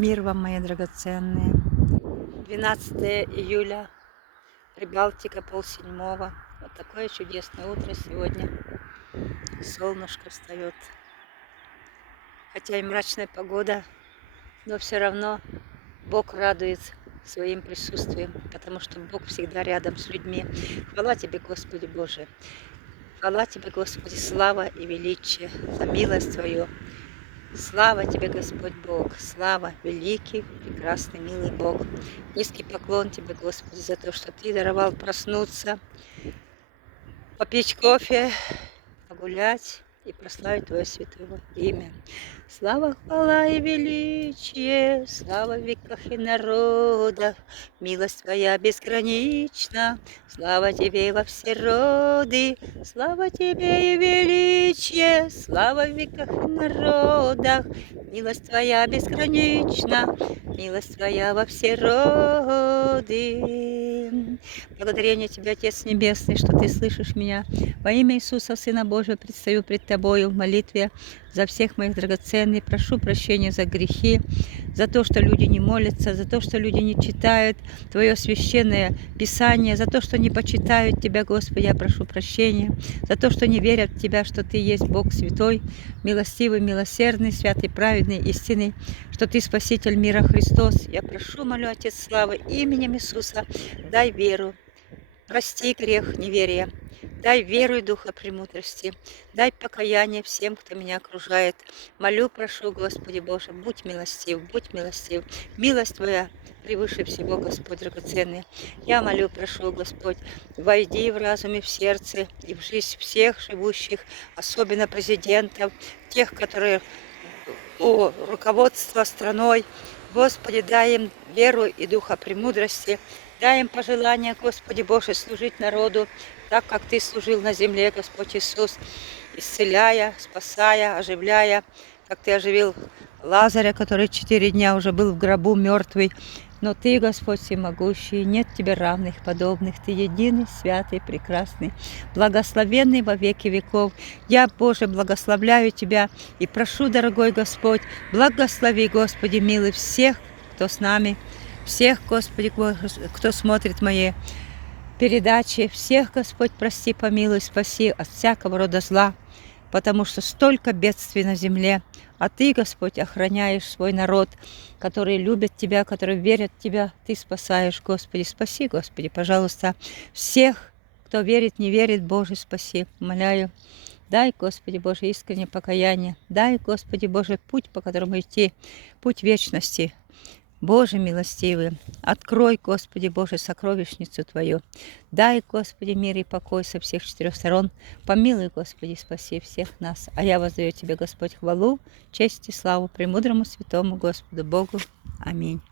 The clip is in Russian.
Мир вам, мои драгоценные. 12 июля, Прибалтика, полседьмого. Вот такое чудесное утро сегодня. Солнышко встает. Хотя и мрачная погода, но все равно Бог радует своим присутствием, потому что Бог всегда рядом с людьми. Хвала Тебе, Господи Боже. Хвала Тебе, Господи, слава и величие за милость Твою. Слава Тебе, Господь Бог, слава, великий, прекрасный, милый Бог. Низкий поклон Тебе, Господи, за то, что Ты даровал проснуться, попить кофе, погулять и прославить Твое святое имя. Слава, хвала и величие, слава в веках и народах, милость Твоя безгранична, слава Тебе во все роды, слава Тебе и величие, слава в веках и народах, милость Твоя безгранична, милость Твоя во все роды. Благодарение Тебе, Отец Небесный, что Ты слышишь меня. Во имя Иисуса, Сына Божьего, предстаю пред Тобою в молитве за всех моих драгоценных. Прошу прощения за грехи, за то, что люди не молятся, за то, что люди не читают Твое священное Писание, за то, что не почитают Тебя, Господи, я прошу прощения, за то, что не верят в Тебя, что Ты есть Бог святой, милостивый, милосердный, святый, праведный, истинный, что Ты Спаситель мира Христос. Я прошу, молю, Отец славы, именем Иисуса, дай веру, прости грех неверия. Дай веру и духа премудрости. Дай покаяние всем, кто меня окружает. Молю, прошу, Господи Боже, будь милостив, будь милостив. Милость Твоя превыше всего, Господь драгоценный. Я молю, прошу, Господь, войди в разуме, в сердце и в жизнь всех живущих, особенно президентов, тех, которые у руководства страной. Господи, дай им веру и духа премудрости. Дай им пожелание, Господи Боже, служить народу, так, как Ты служил на земле, Господь Иисус, исцеляя, спасая, оживляя, как Ты оживил Лазаря, который 4 дня уже был в гробу мертвый. Но Ты, Господь всемогущий, нет Тебе равных, подобных. Ты единый, святый, прекрасный, благословенный во веки веков. Я, Боже, благословляю Тебя и прошу, дорогой Господь, благослови, Господи, милый, всех, кто с нами, всех, Господи, кто смотрит мои передачи, всех, Господь, прости, помилуй, спаси от всякого рода зла, потому что столько бедствий на земле, а Ты, Господь, охраняешь свой народ, который любит Тебя, который верит в Тебя, Ты спасаешь, Господи, спаси, Господи, пожалуйста, всех, кто верит, не верит, Боже, спаси, умоляю. Дай, Господи Боже, искреннее покаяние, дай, Господи Боже, путь, по которому идти, путь вечности. Боже милостивый, открой, Господи Боже, сокровищницу Твою. Дай, Господи, мир и покой со всех 4 сторон. Помилуй, Господи, спаси всех нас. А я воздаю Тебе, Господь, хвалу, честь и славу премудрому святому Господу Богу. Аминь.